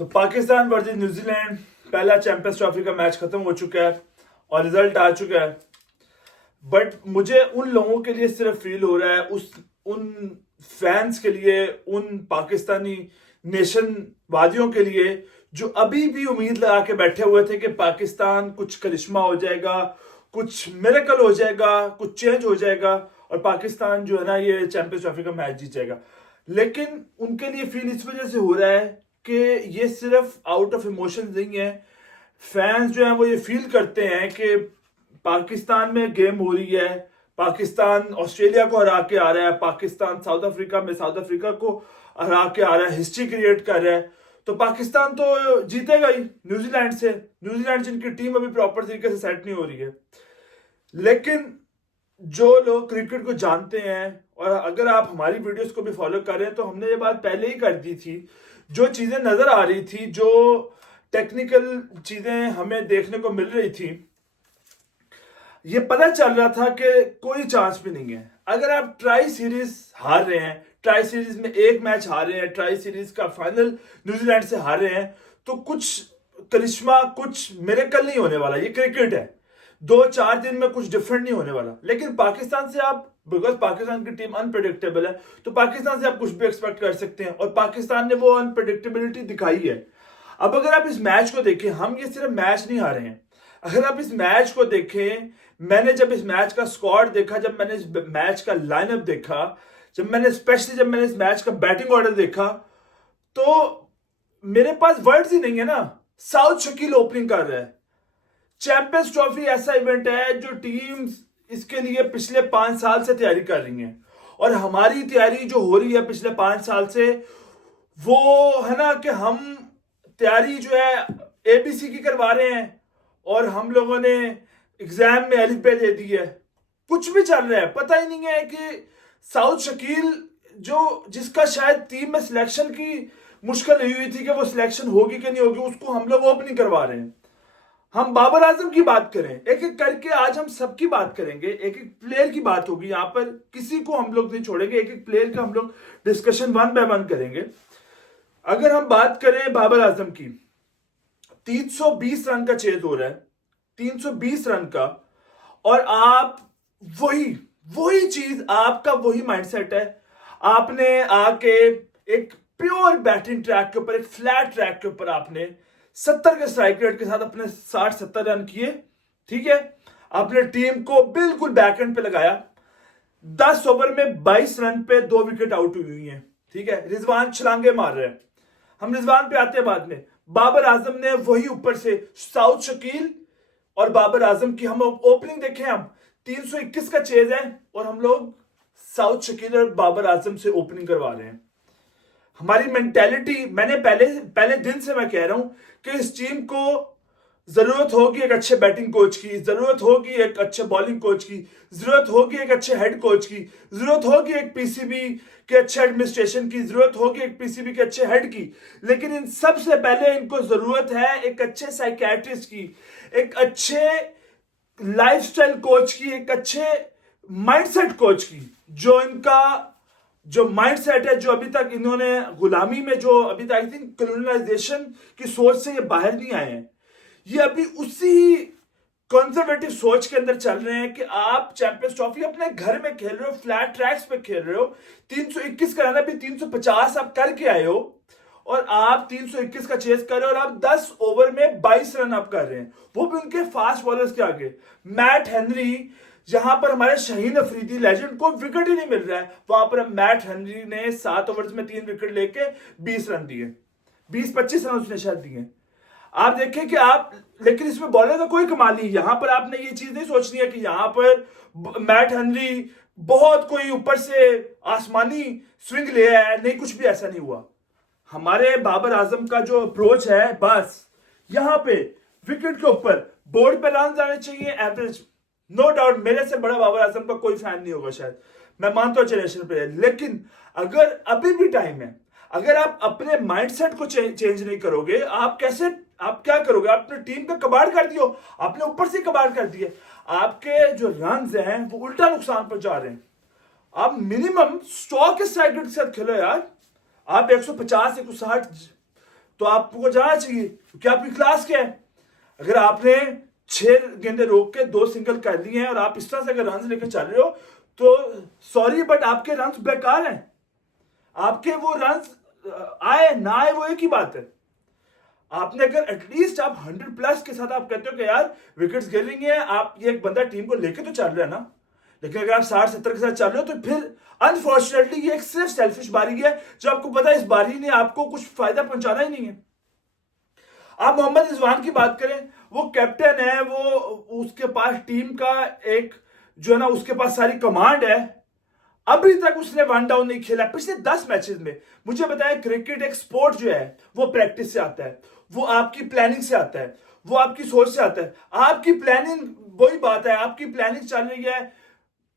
Pakistan versus New Zealand पहला champions trophy का match खत्म हो चुका है और रिजल्ट आ चुका है। बट मुझे उन लोगों के लिए सिर्फ फील हो रहा है, उन फैंस के लिए, उन पाकिस्तानी नेशनवादियों के लिए जो अभी भी उम्मीद लगा के बैठे हुए थे कि पाकिस्तान कुछ करिश्मा हो जाएगा, कुछ मिरेकल हो जाएगा, कुछ चेंज हो जाएगा और पाकिस्तान जो है ना ये चैंपियंस ट्रॉफी का मैच जीत जाएगा। लेकिन उनके लिए फील इस वजह से हो रहा है कि ये सिर्फ आउट ऑफ इमोशंस नहीं है। फैंस जो है वो ये फील करते हैं कि पाकिस्तान में गेम हो रही है, पाकिस्तान ऑस्ट्रेलिया को हरा के आ रहा है, पाकिस्तान साउथ अफ्रीका में साउथ अफ्रीका को हरा के आ रहा है, हिस्ट्री क्रिएट कर रहा है, तो पाकिस्तान तो जीतेगा ही न्यूजीलैंड से। न्यूजीलैंड जिनकी टीम अभी प्रॉपर तरीके से सेट नहीं हो रही है। लेकिन जो लोग क्रिकेट को जानते हैं, और अगर आप हमारी वीडियोस को भी फॉलो कर रहे हैं, तो हमने ये बात पहले ही कर दी थी। जो चीजें नजर आ रही थी, जो टेक्निकल चीजें हमें देखने को मिल रही थी, ये पता चल रहा था कि कोई चांस भी नहीं है। अगर आप ट्राई सीरीज हार रहे हैं, ट्राई सीरीज में एक मैच हार रहे हैं, ट्राई सीरीज का फाइनल न्यूजीलैंड से हार रहे हैं, तो कुछ करिश्मा, कुछ मिरेकल नहीं होने वाला। ये क्रिकेट है, 2-4 दिन में कुछ डिफरेंट नहीं होने वाला। लेकिन पाकिस्तान से आप, बिकॉज पाकिस्तान की टीम अनप्रेडिक्टेबल है, तो पाकिस्तान से आप कुछ भी एक्सपेक्ट कर सकते हैं और पाकिस्तान ने वो अनप्रेडिक्टेबिलिटी दिखाई है। अब अगर आप इस मैच को देखें, हम ये सिर्फ मैच नहीं हारे हैं। अगर आप इस मैच को देखें, मैंने जब इस मैच का स्क्वाड देखा, जब मैंने इस मैच का लाइनअप देखा, जब मैंने इस मैच का बैटिंग ऑर्डर देखा, तो मेरे पास वर्ड्स ही नहीं है ना। साउथ शकील ओपनिंग कर रहा है। चैंपियंस ट्रॉफी ऐसा इवेंट है जो टीम्स इसके लिए पिछले 5 साल से तैयारी कर रही हैं, और हमारी तैयारी जो हो रही है पिछले 5 साल से, वो है ना कि हम तैयारी जो है एबीसी की करवा रहे हैं और हम लोगों ने एग्जाम में अलिफ बे दे दी है। कुछ भी चल रहा है, पता ही नहीं है कि साउथ शकील जो जिसका शायद टीम में सिलेक्शन की मुश्किल हुई थी कि वो सिलेक्शन होगी कि नहीं होगी, उसको हम लोग ओपनिंग करवा रहे हैं। हम बाबर आजम की बात करें, एक एक करके आज हम सबकी बात करेंगे, एक एक प्लेयर की बात होगी यहां पर, किसी को हम लोग नहीं छोड़ेंगे, एक एक प्लेयर का हम लोग डिस्कशन वन बाय वन करेंगे। अगर हम बात करें बाबर आजम की, 320 रन का चेज हो रहा है, 320 रन का, और आप वही वही चीज, आपका वही माइंडसेट है। आपने आके एक प्योर बैटिंग ट्रैक के ऊपर, एक फ्लैट ट्रैक के ऊपर आपने 70 के स्ट्राइक रेट के साथ अपने 60-70 रन किए, ठीक है। आपने टीम को बिल्कुल बैकएंड पे लगाया। 10 ओवर में 22 रन पे 2 विकेट आउट हुई हैं, ठीक है। रिजवान छलांगे मार रहे हैं, हम रिजवान पे आते हैं बाद में। बाबर आजम ने वही ऊपर से साउथ शकील और बाबर आजम की हम ओपनिंग देखें, हम 321 का चेज है और हम लोग साउथ शकील और बाबर आजम से ओपनिंग करवा रहे हैं। हमारी मेंटेलिटी, मैंने पहले दिन से मैं कह रहा हूं कि इस टीम को जरूरत होगी एक अच्छे बैटिंग कोच की, जरूरत होगी एक अच्छे बॉलिंग कोच की, जरूरत होगी एक अच्छे हेड कोच की, जरूरत होगी एक पीसीबी के अच्छे एडमिनिस्ट्रेशन की, जरूरत होगी एक पीसीबी के अच्छे हेड की। लेकिन इन सबसे पहले इनको जरूरत है एक अच्छे साइकियाट्रिस्ट की, एक अच्छे लाइफस्टाइल कोच की, एक अच्छे माइंडसेट कोच की, जो इनका जो माइंडसेट है, जो अभी तक इन्होंने गुलामी में, जो अभी तक आई थिंक कॉलोनाइजेशन की सोच से ये बाहर नहीं आए हैं, ये अभी उसी कंजर्वेटिव सोच के अंदर चल रहे हैं कि आप चैंपियंस ट्रॉफी अपने घर में खेल रहे हो, फ्लैट ट्रैक्स पे खेल रहे हो, 321 का रन अभी 350 आप करके आए हो, और आप 321 का चेस कर रहे हो, और आप 10 ओवर में 22 रन आप कर रहे हैं, वो भी उनके फास्ट बॉलर्स के आगे। मैट हेनरी, जहां पर हमारे शाहीन अफरीदी लेजेंड को विकेट ही नहीं मिल रहा है, वहां पर मैट हेनरी ने 7 ओवर्स में 3 विकेट लेके 20 रन दिए, 20-25 रन उसने शायद दिए। आप देखें कि आप, लेकिन इसमें बॉलर का कोई कमाल नहीं। यहां पर आपने ये चीज नहीं सोचनी है कि यहां पर मैट हेनरी बहुत कोई ऊपर से आसमानी स्विंग ले आया है, नहीं, कुछ भी ऐसा नहीं हुआ। हमारे बाबर आजम का जो अप्रोच है, बस यहां पे विकेट के ऊपर बोर्ड पे रन आने चाहिए एवरेज, नो डाउट। मेरे से बड़ा बाबर आजम का कोई फैन नहीं होगा शायद, मैं मानता हूं जनरेशन पे। लेकिन अगर अभी भी टाइम है, अगर आप अपने माइंडसेट को चेंज नहीं करोगे, आप क्या करोगे? आपने टीम का कबाड़ कर दियो, आपने ऊपर से कबाड़ कर दिए, आपके जो रन्स हैं वो उल्टा नुकसान पर जा रहे हैं। आप मिनिमम स्टॉक के स्ट्राइक रेट के साथ खेलो यार। आप 150 160 तो आपको जाना चाहिए क्योंकि आपकी क्लास क्या है। अगर आपने 6 गेंदे रोक के 2 सिंगल कर लिए हैं और आप इस तरह से अगर रन लेकर चल रहे हो तो सॉरी बट आपके रन बेकार हैं। आपके वो रन आए ना आए वो एक ही बात है। आपने अगर एटलीस्ट आप 100+ के साथ आप कहते हो कि यार विकेट्स गिर रही हैं, आप ये एक बंदा टीम को लेके तो चल रहे हैं ना, लेकिन अगर आप 60-70 के साथ चल रहे हो तो फिर अनफॉर्चुनेटली ये एक सिर्फ सेल्फिश बारी है जो आपको पता है इस बारी ने आपको कुछ फायदा पहुंचाना ही नहीं है। आप मोहम्मद रिजवान की बात करें, वो कैप्टन है, वो उसके पास टीम का एक जो है ना उसके पास सारी कमांड है, अभी तक उसने 1 डाउन नहीं खेला पिछले 10 मैचेस में। मुझे बताया क्रिकेट एक स्पोर्ट जो है वो प्रैक्टिस से आता है, वो आपकी प्लानिंग से आता है, वो आपकी सोच से आता है। आपकी प्लानिंग वही बात है, आपकी प्लानिंग चल रही है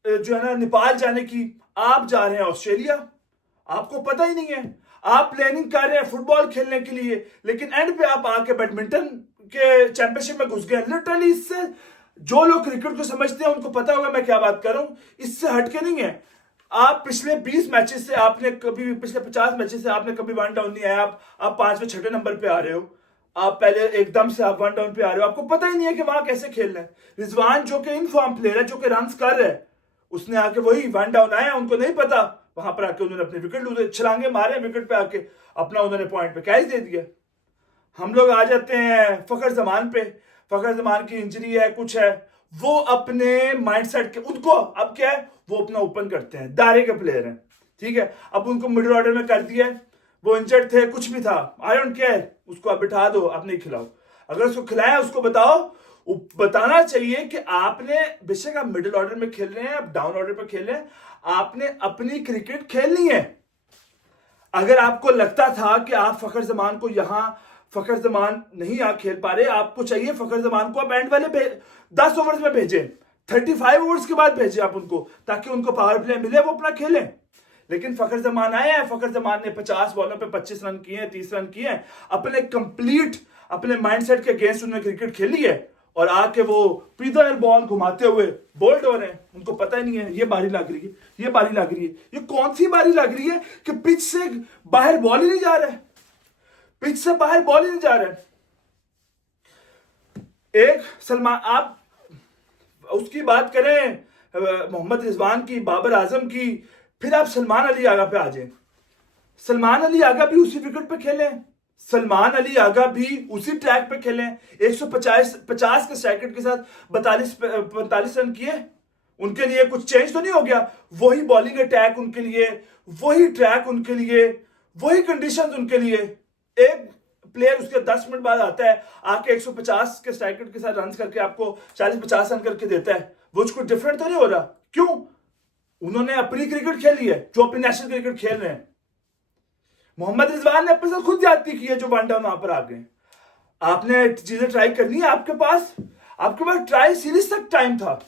जो है ना नेपाल जाने की, आप जा रहे हैं ऑस्ट्रेलिया, आपको पता ही नहीं है। आप प्लानिंग कर रहे हैं फुटबॉल खेलने के लिए, लेकिन एंड पे आप आके बैडमिंटन के चैंपियनशिप में घुस गए। लिटरली इससे जो लोग क्रिकेट को समझते हैं उनको पता होगा मैं क्या बात कर रहा हूं, इससे हटके नहीं है। आप पिछले 20 मैचेस से आपने कभी, पिछले 50 मैचेस से आपने कभी 1 डाउन नहीं आया। आप 5वें 6ठे नंबर पे आ रहे हो, आप पहले एकदम से आप 1 डाउन पे आ रहे हो, आपको पता ही नहीं है कि वहां कैसे खेलना है। रिजवान जो कि इन फॉर्म प्लेयर है, जो कि रन कर रहे हैं, उसने आके वही 1 डाउन आया, उनको नहीं पता, वहां पर आके उन्होंने अपने विकेट लूजे, छलांगे मारे विकेट पे आके, अपना उन्होंने पॉइंट पे कैच दे दिया। हम लोग आ जाते हैं फखर जमान पे। फखर जमान की इंजरी है, कुछ है, वो अपने माइंडसेट के, उनको अब क्या है, वो अपना ओपन करते हैं, दायरे के प्लेयर हैं, ठीक है। अब उनको मिडिल ऑर्डर में कर दिया, वो इंजर्ड थे, कुछ भी था, आई डोंट केयर, उसको अब बिठा दो, अब नहीं खिलाओ। अगर उसको खिलाया उसको बताओ, बताना चाहिए कि आपने बेशक आप मिडिल ऑर्डर में खेल रहे हैं, आप डाउन ऑर्डर पर खेल रहे हैं, आपने अपनी क्रिकेट खेलनी है। अगर आपको लगता था कि आप फखर जमान को यहां फखर जमान नहीं आ खेल पा रहे, आपको चाहिए फखर जमान को आप एंड वाले 10 ओवर्स में भेजें, 35 ओवर्स के बाद भेजें आप उनको, ताकि उनको पावर प्ले मिले, वो अपना खेलें। लेकिन फखर जमान आए हैं, फखर जमान ने 50 बॉलों पे 25 रन किए हैं, 30 रन किए हैं, अपने कंप्लीट अपने माइंडसेट के अगेंस्ट उन्होंने क्रिकेट खेली है, और आके वो पीदर बॉल घुमाते हुए बोल्ड हो रहे हैं। उनको पता ही नहीं है ये बारी लग रही है, ये बारी लग रही है, ये कौन सी बारी लग रही है कि पिच से बाहर बॉल ही नहीं जा रहा है, पिच से बाहर बॉल ही नहीं जा रहा है। एक सलमान, आप उसकी बात करें मोहम्मद रिजवान की, बाबर आजम की, फिर आप सलमान अली आगा पे आ जाए। सलमान अली आगा भी उसी विकेट पे खेले, सलमान अली आगा भी उसी ट्रैक पे खेले, 150 के स्ट्राइक रेट के साथ 45 रन किए। उनके लिए कुछ चेंज तो नहीं हो गया, वही बॉलिंग अटैक उनके लिए, वही ट्रैक उनके लिए, वही कंडीशंस उनके लिए। एक प्लेयर उसके 10 मिनट बाद आता है, आके 150 के स्ट्राइक रेट के साथ रन करके आपको 40-50 रन करके देता है, वो कुछ डिफरेंट तो नहीं हो रहा। क्यों? उन्होंने अपनी क्रिकेट खेली है, जो अपनी नेशनल क्रिकेट खेल रहे हैं। मोहम्मद रिजवान ने अपने साथ खुद ज्यादती की है, जो 1 डाउन वहां पर आ गए। आपने चीजें ट्राई करनी है, आपके पास ट्राई सीरीज तक टाइम था,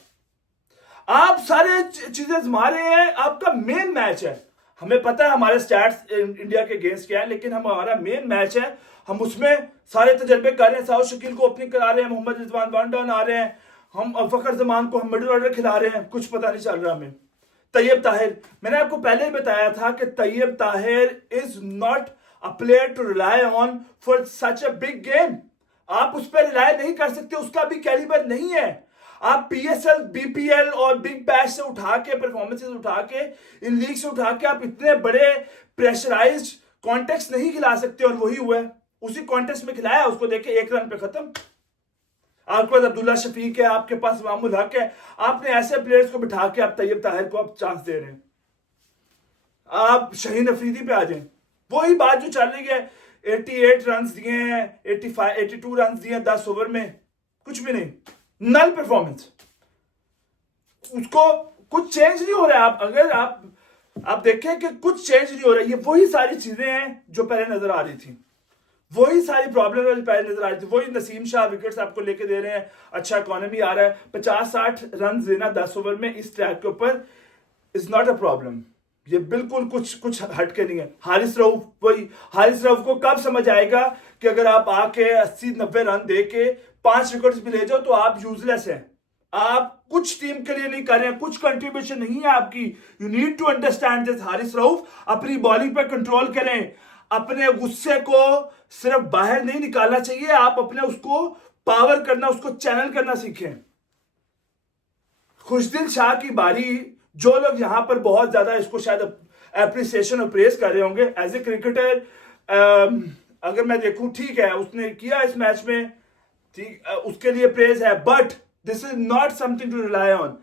आप सारे चीजें आजमा रहे हैं। आपका मेन मैच है, हमें पता है हमारे स्टैट्स इंडिया के अगेंस्ट क्या है, लेकिन हमारा मेन मैच है, हम उसमें सारे तजर्बे कर रहे हैं। साउथ शकील को ओपनिंग करा रहे हैं, मोहम्मद रिजवान 1 डाउन आ रहे हैं, हम फखर जमान को हम मिडिल ऑर्डर खिला रहे हैं, कुछ पता नहीं चल रहा हमें। तैयब ताहिर, मैंने आपको पहले ही बताया था कि Tayyab Tahir is not a player to rely on for such a big game. आप उस पर रिलाई नहीं कर सकते, उसका भी कैलिबर नहीं है। आप पीएसएल, बीपीएल और बिग बैश से उठा के, परफॉर्मेंसेस उठा के, इन लीग से उठा के आप इतने बड़े प्रेशराइज्ड कॉन्टेक्स्ट नहीं खिला सकते, और वही हुआ है। उसी कॉन्टेक्स्ट में खिलाया, उसको देखे 1 रन पे खत्म। आपके पास अब्दुल्ला शफीक है, आपके पास इमामुल हक है, आपने ऐसे प्लेयर्स को बिठा के आप तैयब ताहिर को आप चांस दे रहे हैं। आप शहीन अफरीदी पे आ जाएं, वही बात जो चल रही है, 88 रन दिए हैं, 82 रन दिए हैं 10 ओवर में, कुछ भी नहीं, नल परफॉर्मेंस। उसको कुछ चेंज नहीं हो रहा है। आप अगर आप देखें कि कुछ चेंज नहीं हो रहा है, ये वही सारी चीजें हैं जो पहले नजर आ रही थी, वही सारी प्रॉब्लम पहले नजर आ रही थी। वही नसीम शाह विकेट्स आपको लेके दे रहे हैं, अच्छा इकोनॉमी आ रहा है, 50-60 रन देना 10 ओवर में इस ट्रैक के ऊपर इज नॉट अ प्रॉब्लम। ये बिल्कुल कुछ हटके नहीं है। हारिस रऊफ, वही हारिस रऊफ को कब समझ आएगा कि अगर आप आके 80-90 रन दे के 5 विकेट्स भी ले जाओ तो आप यूजलेस हैं, आप कुछ टीम के लिए नहीं कर रहे हैं, कुछ कंट्रीब्यूशन नहीं है आपकी। You need to understand this. Haris Rauf अपनी बॉलिंग पर कंट्रोल करें, अपने गुस्से को सिर्फ बाहर नहीं निकालना चाहिए, आप अपने उसको पावर करना, उसको चैनल करना सीखें। खुशदिल शाह की बारी, जो लोग यहां पर बहुत ज्यादा इसको शायद एप्रिसिएशन और प्रेस कर रहे होंगे एज ए क्रिकेटर, अगर मैं देखूं ठीक है उसने किया इस मैच में, ठीक उसके लिए प्रेज है, but this is not something to rely on.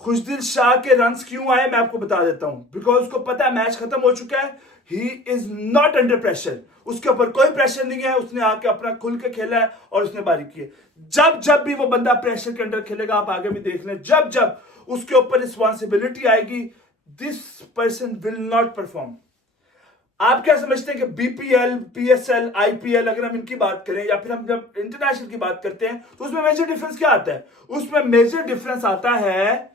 Khushdil Shah के रन्स क्यों आए मैं आपको बता देता हूं, बिकॉज उसको पता है मैच खत्म हो चुका है, he is not under pressure, उसके ऊपर कोई प्रेशर नहीं है, उसने आके अपना खुल के खेला है और उसने बारी की है। जब जब भी वो बंदा प्रेशर के अंडर खेलेगा, आप आगे भी देख लें, जब जब उसके ऊपर रिस्पॉन्सिबिलिटी आएगी, this person will not perform. आप क्या समझते हैं कि बीपीएल, पीएसएल, आईपीएल, अगर हम इनकी बात करें या फिर हम जब इंटरनेशनल की बात करते हैं, तो उसमें मेजर डिफरेंस क्या आता है? उसमें मेजर डिफरेंस आता है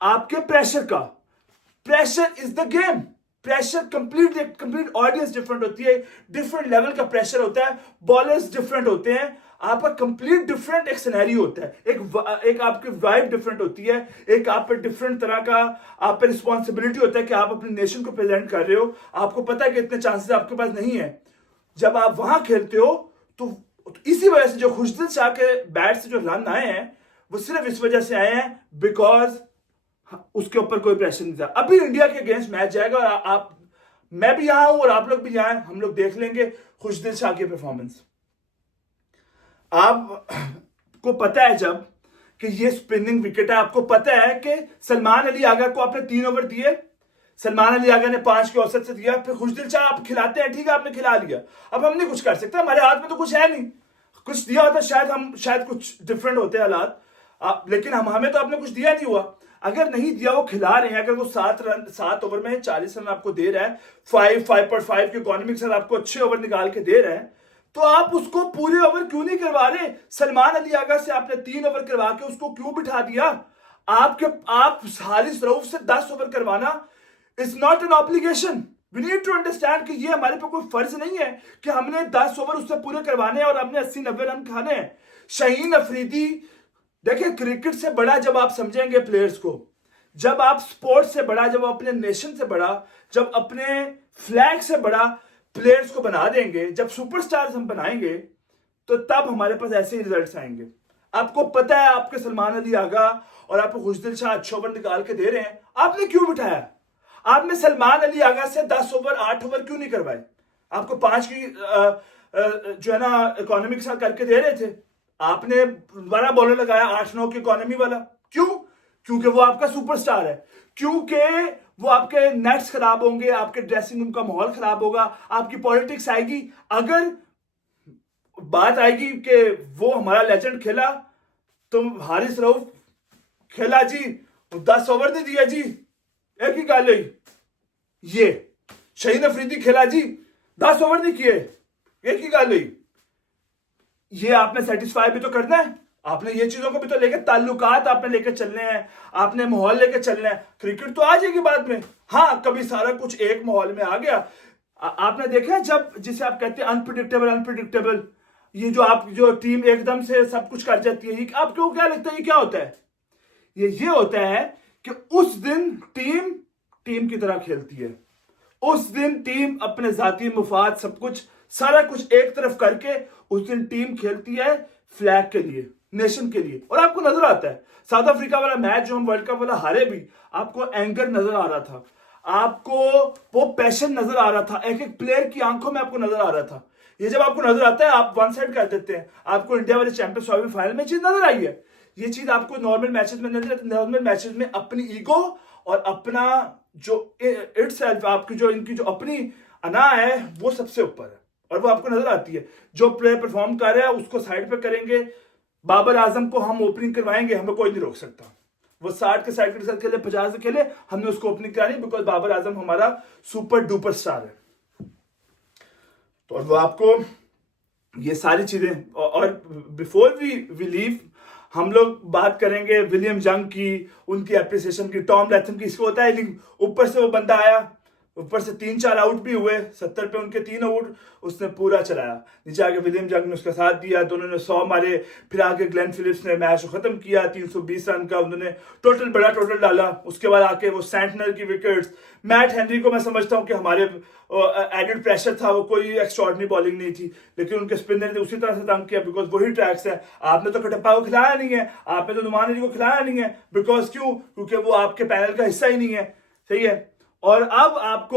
आपके प्रेशर का। Pressure is the game, pressure complete audience different होती है, डिफरेंट लेवल का प्रेशर होता है, बॉलर्स डिफरेंट होते हैं, आपका कंप्लीट डिफरेंट एक सिनेरियो होता है, एक आपकी वाइब डिफरेंट होती है, एक आप पे डिफरेंट तरह का आप पे रिस्पॉन्सिबिलिटी होता है कि आप अपनी नेशन को प्रेजेंट कर रहे हो, आपको पता है कि इतने चांसेस आपके पास नहीं है। जब आप वहां खेलते हो तो इसी वजह से जो खुशदिल शाह के बैट से जो रन आए हैं वो सिर्फ इस वजह से आए हैं बिकॉज उसके ऊपर कोई प्रेशर नहीं था। अभी इंडिया के अगेंस्ट मैच जाएगा और आप, मैं भी यहां हूं और आप लोग भी यहां हैं, हम लोग देख लेंगे खुशदिल शाह की परफॉर्मेंस। आपको पता है जब कि ये स्पिनिंग विकेट है, आपको पता है कि सलमान अली आगा को आपने 3 ओवर दिए, सलमान अली आगा ने 5 के औसत से दिया, फिर खुशदिल शाह आप खिलाते हैं, ठीक है आपने खिला लिया, अब हम नहीं कुछ कर सकते, हमारे हाथ में तो कुछ है नहीं, कुछ दिया होता शायद कुछ डिफरेंट होते हालात, लेकिन हमें तो आपने कुछ दिया नहीं हुआ। अगर नहीं दिया, वो खिला रहे हैं, अगर वो 7 ओवर में 40 रन आपको दे रहा है, 5.5 के इकोनॉमिक रन आपको अच्छे ओवर निकाल के दे रहे हैं, तो आप उसको पूरे ओवर क्यों नहीं करवा रहे? सलमान अली आगा से आपने 3 ओवर करवा के उसको क्यों बिठा दिया? आप हारिस रऊफ से 10 ओवर करवाना is not an obligation. We need to understand कि ये हमारे पे कोई फर्ज नहीं है कि हमने 10 ओवर उससे पूरे करवाने हैं और हमने 80-90 रन खाने हैं। शाहीन अफरीदी, देखिए क्रिकेट से बड़ा जब आप समझेंगे प्लेयर्स को, जब आप स्पोर्ट्स से बड़ा, जब अपने नेशन से बड़ा, जब अपने फ्लैग से बड़ा प्लेयर्स को बना देंगे, जब सुपरस्टार्स हम बनाएंगे, तो तब हमारे पास ऐसे ही रिजल्ट्स आएंगे। आपको पता है आपके सलमान अली आगा और आपको खुशदिल शाह अच्छे ओवर निकाल के दे रहे हैं, आपने क्यों बिठाया? आपने सलमान अली आगा से 10 ओवर 8 ओवर क्यों नहीं करवाए? आपको 5 की जो है ना इकोनॉमी के साथ करके दे रहे थे, आपने बड़ा बॉलर लगाया 8-9 की इकोनॉमी वाला, क्यों? क्योंकि वो आपका सुपरस्टार है, क्योंकि वो आपके नेट्स खराब होंगे, आपके ड्रेसिंग रूम का माहौल खराब होगा, आपकी पॉलिटिक्स आएगी। अगर बात आएगी कि वो हमारा लेजेंड खेला, तो हारिस रऊफ खेला जी, 10 ओवर दे दिया जी, एक ही गल हुई। ये शाहीन अफरीदी खेला जी, 10 ओवर नहीं किए, एक ही गल हुई। ये आपने सेटिस्फाई भी तो करना है, आपने ये चीजों को भी तो लेकर, ताल्लुकात आपने लेकर चलने हैं, आपने माहौल लेकर चलना है। क्रिकेट तो आ जाएगी बाद में, हाँ कभी सारा कुछ एक माहौल में आ गया। आपने देखा जब, जिसे आप कहते हैं अनप्रिडिक्टेबल, ये जो टीम एकदम से सब कुछ कर जाती है, आपको क्या लगता है ये क्या होता है? ये होता है कि उस दिन टीम की तरह खेलती है, उस दिन टीम अपने जाती मुफाद सब कुछ सारा कुछ एक तरफ करके उस दिन टीम खेलती है फ्लैग के लिए, नेशन के लिए। और आपको नजर आता है साउथ अफ्रीका वाला मैच जो हम वर्ल्ड कप वाला हारे भी, आपको एंगर नजर आ रहा था, आपको वो पैशन नजर आ रहा था, एक एक प्लेयर की आंखों में आपको नजर आ रहा था। ये जब आपको नजर आता है आप वन साइड कर देते हैं। आपको इंडिया वाले चैंपियंस ट्रॉफी फाइनल में चीज नजर आई है, ये चीज आपको नॉर्मल मैचेस में नजर, नॉर्मल मैचेस में अपनी ईगो और अपना जो इटसेल्फ, आपकी जो इनकी जो अपनी अना है वो सबसे ऊपर है और वो आपको नजर आती है। जो प्लेयर परफॉर्म कर रहा है उसको साइड पे करेंगे। बाबर आजम को हम ओपनिंग करवाएंगे, हमें कोई नहीं रोक सकता। वो 60 के साइड के साथ खेले, 50 से खेले, हमने उसको ओपनिंग करानी बिकॉज बाबर आजम हमारा सुपर डुपर स्टार है। तो वो आपको ये सारी चीजें, और बिफोर वी लीव हम लोग बात करेंगे विलियम जंग की, उनकी एप्रिसिएशन की, टॉम लैथम की। इसको होता है ऊपर से वो बंदा आया, ऊपर से 3-4 आउट भी हुए, 70 पे उनके 3 आउट उसने पूरा चलाया। नीचे आके विलियम जंग ने उसका साथ दिया, दोनों ने 100 मारे, फिर आके ग्लेन फिलिप्स ने मैच खत्म किया 320 रन का, उन्होंने बड़ा टोटल डाला। उसके बाद आके वो सेंटनर की विकेट्स, मैट हेनरी को मैं समझता हूँ कि हमारे एडेड प्रेशर था, वो कोई एक्स्ट्राऑर्डिनरी बॉलिंग नहीं थी, लेकिन उनके स्पिनर ने उसी तरह से तंग किया, बिकॉज वही ट्रैक्स है। आपने तो कटप्पा को खिलाया नहीं है, आपने तो नुमान अली को खिलाया नहीं है, बिकॉज क्यों? क्योंकि वो आपके पैनल का हिस्सा ही नहीं है, सही है। और अब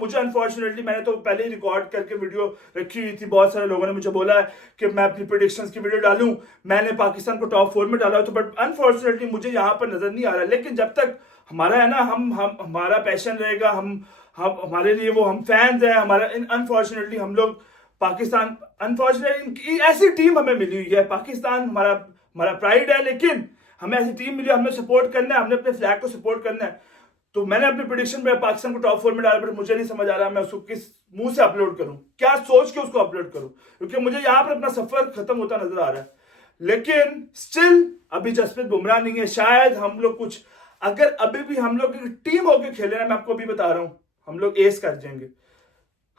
मुझे अनफॉर्चुनेटली मैंने तो पहले ही रिकॉर्ड करके वीडियो रखी हुई थी। बहुत सारे लोगों ने मुझे बोला है कि मैं अपनी प्रेडिक्शंस की वीडियो डालूं, मैंने पाकिस्तान को टॉप 4 में डाला तो, बट अनफॉर्चुनेटली मुझे यहाँ पर नजर नहीं आ रहा। लेकिन जब तक हमारा है ना, हम हमारा पैशन रहेगा, हम हमारे लिए वो हम फैंस हैं हमारा। अनफॉर्चुनेटली हम लोग पाकिस्तान, अनफॉर्चुनेटली ऐसी टीम हमें मिली हुई है, पाकिस्तान हमारा प्राइड है, लेकिन हमें ऐसी टीम मिली, हमें सपोर्ट करना है, हमने अपने फ्लैग को सपोर्ट करना है। तो मैंने अपनी प्रेडिक्शन में पाकिस्तान को टॉप 4 में डाला, बट मुझे नहीं समझ आ रहा मैं उसको किस मुंह से अपलोड करूं, क्या सोच के उसको अपलोड करूं, क्योंकि मुझे यहां पर अपना सफर खत्म होता नजर आ रहा है। लेकिन स्टिल अभी जसप्रीत बुमराह नहीं है, शायद हम लोग कुछ, अगर अभी भी हम लोग टीम होकर खेले ना, मैं आपको अभी बता रहा हूं, हम लोग एस कर जाएंगे,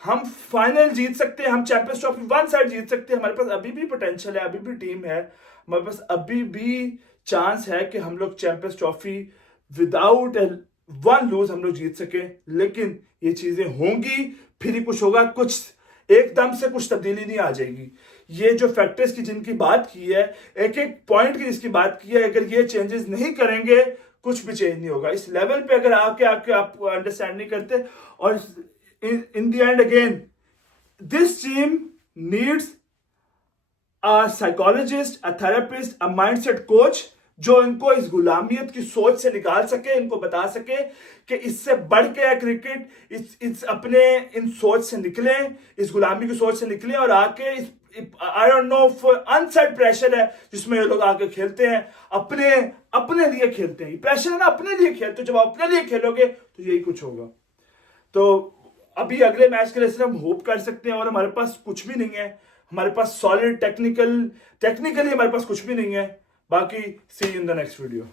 हम फाइनल जीत सकते हैं, हम चैंपियंस ट्रॉफी 1 साइड जीत सकते हैं। हमारे पास अभी भी पोटेंशियल है, अभी भी टीम है, हमारे पास अभी भी चांस है कि हम लोग चैंपियंस ट्रॉफी विदाउट 1 लूज हम लोग जीत सके। लेकिन ये चीजें होंगी, फिर ही कुछ होगा, कुछ एकदम से कुछ तब्दीली नहीं आ जाएगी। ये जो फैक्टर्स की जिनकी बात की है, एक एक पॉइंट की जिसकी बात की है, अगर ये चेंजेस नहीं करेंगे कुछ भी चेंज नहीं होगा। इस लेवल पे अगर आके आप अंडरस्टैंड नहीं करते, और in the end again, this team needs a psychologist, a therapist, a mindset coach जो इनको इस गुलामियत की सोच से निकाल सके, इनको बता सके कि इससे बढ़ के क्रिकेट, इस अपने इन सोच से निकले, इस गुलामी की सोच से निकले, और आके इस I don't know unset pressure है जिसमें ये लोग आके खेलते हैं, अपने लिए खेलते हैं। प्रेशर है ना, अपने लिए खेलते हो, जब आप अपने लिए खेलोगे तो यही कुछ होगा। तो अभी अगले मैच के लिए सिर्फ हम होप कर सकते हैं, और हमारे पास कुछ भी नहीं है, हमारे पास सॉलिड टेक्निकली हमारे पास कुछ भी नहीं है। बाकी सी इन द नेक्स्ट वीडियो।